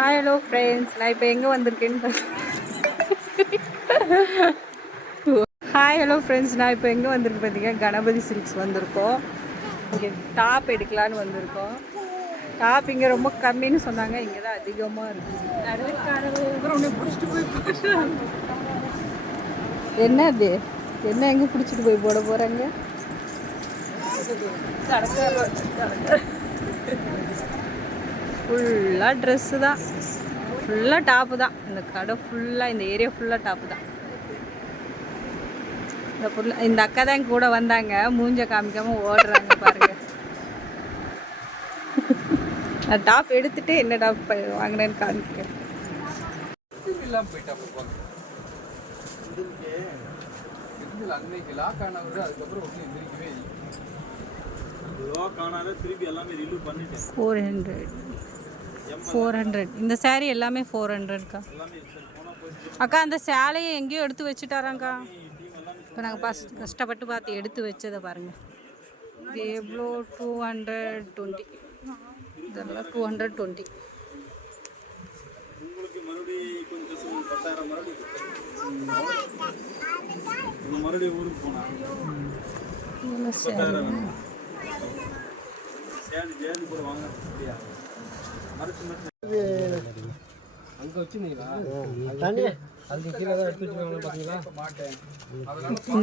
Hi hello friends நான் இப்போ எங்கே வந்திருக்கேன்னு ஹாய் ஹலோ ஃப்ரெண்ட்ஸ் நான் இப்போ எங்கே வந்திருக்கு பார்த்தீங்கன்னா கணபதி சில்க்ஸ் வந்திருக்கோம். இங்கே டாப் எடுக்கலான்னு வந்திருக்கோம். டாப் இங்கே ரொம்ப கம்மின்னு சொன்னாங்க. இங்கே தான் அதிகமாக இருக்குது போய் என்ன அது? என்ன எங்கே பிடிச்சிட்டு போய் போட போகிறாங்க ஃபுல்லாக ட்ரெஸ்ஸு தான். ஃபுல்லாக டாப்பு தான். இந்த கடை ஃபுல்லாக இந்த ஏரியா ஃபுல்லாக டாப்பு தான். இந்த ஃபுல்லாக இந்த அக்கா தான் கூட வந்தாங்க. மூஞ்ச காமிக்காம ஓடுறாங்க பாருங்க. நான் டாப் எடுத்துட்டு என்ன டாப் வாங்கினேன்னு காமிக்கிறேன். அன்னைக்கு லாக் ஆனவர் அதுக்கப்புறம் ஒன்றும் எந்திரிக்கவே இல்லை. லாக் ஆனால திருப்பி எல்லாமே ரிலீவ் பண்ணிட்டேன். ஃபோர் ஹண்ட்ரட் ஃபோர் ஹண்ட்ரட் இந்த saree எல்லாமே ஃபோர் ஹண்ட்ரட்க்கா அக்கா. அந்த சேலையை எங்கேயோ எடுத்து வச்சுட்டாராங்க்கா இப்போ நாங்கள் பஸ் கஷ்டப்பட்டு பார்த்து எடுத்து வச்சதை பாருங்கள் இது எவ்வளோ? டூ ஹண்ட்ரட் டுவெண்ட்டி இதெல்லாம் டூ ஹண்ட்ரட் டுவெண்ட்டி மறுபடியும் அதுக்கு கீழே தான் எடுத்து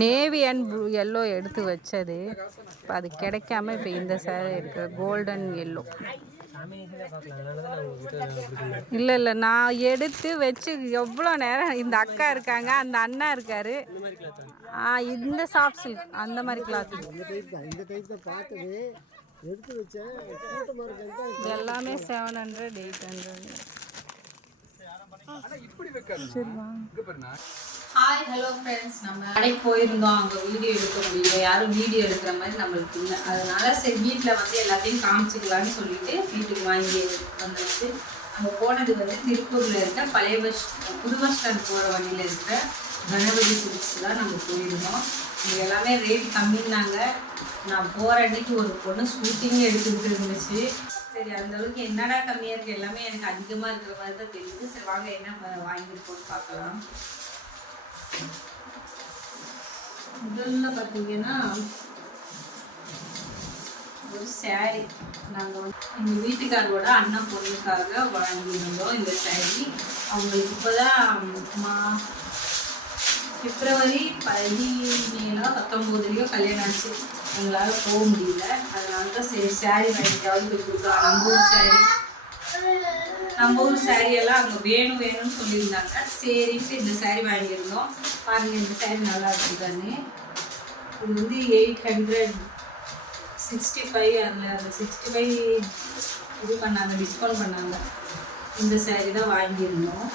நேவி அண்ட் எல்லோ எடுத்து வச்சது. இப்போ அது கிடைக்காம இப்போ இந்த சேரீ இருக்கு. கோல்டன் எல்லோ இல்லை இல்லை நான் எடுத்து வச்சு எவ்வளோ நேரம் இந்த அக்கா இருக்காங்க அந்த அண்ணா இருக்காரு. ஆ இந்த சாஃப்ட் சில்க் அந்த மாதிரி கிளாத் இந்த டைப் தான் பார்த்தது எடுத்து வச்சேன் இது எல்லாமே seven hundred eight hundred hi hello friends நம்ம கடைக்கு போயிருந்தோம். அங்கே வீடியோ எடுக்க முடியல. யாரும் வீடியோ எடுக்கிற மாதிரி நம்மளுக்கு இல்லை. அதனால சரி வீட்டில் வந்து எல்லாத்தையும் காமிச்சிக்கலாம்னு சொல்லிட்டு வீட்டுக்கு வாங்கி வந்தாச்சு நம்ம போனது வந்து திருப்பூரில் இருக்க பழைய பஸ் புது பஸ் ஸ்டாண்ட் போகிற வழியில் இருக்கிற கணபதி சில்க்ஸ் தான் நம்ம போயிருந்தோம். இது எல்லாமே ரேட் கம்மின்னாங்க. நான் போகிற அன்னைக்கு ஒரு பொண்ணு ஷூட்டிங் எடுத்துக்கிட்டு இருந்துச்சு. சரி அந்த அளவுக்கு என்னடா கம்மியாக இருக்குது எல்லாமே எனக்கு அதிகமாக இருக்கிற மாதிரி தான் தெரியுது. சரி வாங்க என்ன ம- வாங்கியிருக்கோம்னு பார்க்கலாம். முதல்ல பார்த்தீங்கன்னா ஒரு சாரி நாங்கள் வந்து எங்கள் வீட்டுக்காரோட அண்ணன் பொண்ணுக்காக வாங்கியிருந்தோம் இந்த சாரி அவங்களுக்கு இப்போதான் மா பிப்ரவரி பதினேழோ பத்தொம்போதுலேயோ கல்யாணம் ஆச்சு. எங்களால் போக முடியல. அதனால தான் சரி saree வாங்கிட்டாவது போய் கொடுக்கலாம். நம்ம ஊர் saree. நம்ம ஊர் saree எல்லாம் அங்கே வேணும் வேணும்னு சொல்லியிருந்தாங்க. சரின்ட்டு இந்த saree வாங்கியிருந்தோம். பாருங்க இந்த saree நல்லா இருக்குதானே இது வந்து எயிட் ஹண்ட்ரட் சிக்ஸ்டி ஃபைவ் அதில் அந்த சிக்ஸ்டி ஃபைவ் இது பண்ணாங்க டிஸ்கவுண்ட் பண்ணாங்க. இந்த saree தான் வாங்கியிருந்தோம்.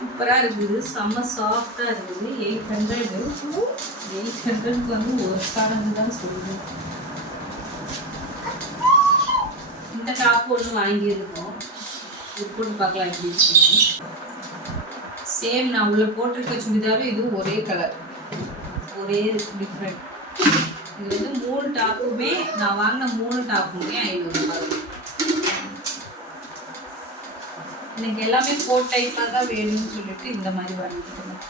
சூப்பராக இருக்குது. செம்ம சாஃப்டாக இருக்குது. எயிட் ஹண்ட்ரடு எயிட் ஹண்ட்ரட்க்கு வந்து ஒரு காரணம் தான் சொல்லுது. இந்த டாப் ஒன்று வாங்கியிருக்கோம் இது போட்டு பார்க்கலாம் எப்படி இருக்கு சேம் நான் உள்ள போட்டிருக்க சுடிதாரும் இதுவும் ஒரே கலர் ஒரே டிஃப்ரெண்ட் இது வந்து மூணு டாப்புமே நான் வாங்கின மூணு டாப்புமே ஐநூறுரூபா எனக்கு எல்லாமே கோட் டைப்பாக தான் வேணும்னு சொல்லிட்டு இந்த மாதிரி வாங்கிக்கிட்டேன்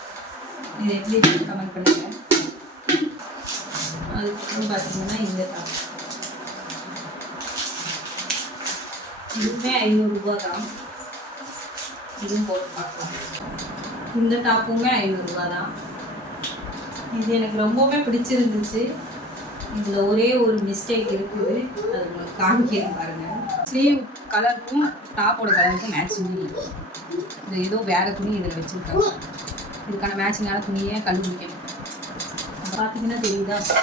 இது எப்படி கமெண்ட் பண்ணுங்க? அதுக்கப்புறம் பார்த்தீங்கன்னா இந்த டாப் இதுவுமே ஐநூறுரூபா தான். இதுவும் போட்டு பார்க்கலாம். இந்த டாப்புமே ஐநூறுரூபா தான். இது எனக்கு ரொம்பவுமே பிடிச்சிருந்துச்சு. இதில் ஒரே ஒரு மிஸ்டேக் இருக்குது. அது உங்களுக்கு காமிக்கிறேன் பாருங்கள் ஸ்லீவ் கலருக்கும் டாப்போட கலருக்கும் மேட்சிங் இல்லை. இது ஏதோ வேறு துணி இதில் வச்சுருக்காங்க. இதுக்கான மேட்சிங்கான துணியே கண்டுபிடிக்கணும். பார்த்தீங்கன்னா தெரியுதா?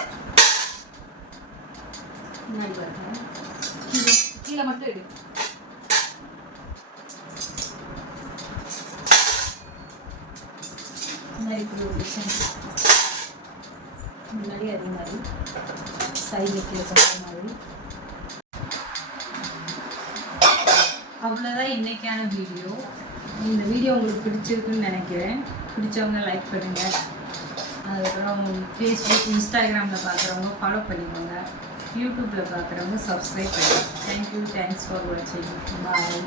கீழே- மட்டும் எடு. முன்னாடி ஒரு முன்னாடி அதே மாதிரி சைடில் வைக்கிற பண்ணுற மாதிரி. அவ்வளோதான் இன்றைக்கான வீடியோ இந்த வீடியோ உங்களுக்கு பிடிச்சிருக்குன்னு நினைக்கிறேன். பிடிச்சவங்க லைக் பண்ணுங்கள் அதுக்கப்புறம் ஃபேஸ்புக் இன்ஸ்டாகிராமில் பார்க்குறவங்க ஃபாலோ பண்ணிக்கோங்க. யூடியூப்பில் பார்க்குறவங்க சப்ஸ்கிரைப் பண்ணுங்கள் தேங்க்யூ தேங்க்ஸ் ஃபார் வாட்சிங் பாய்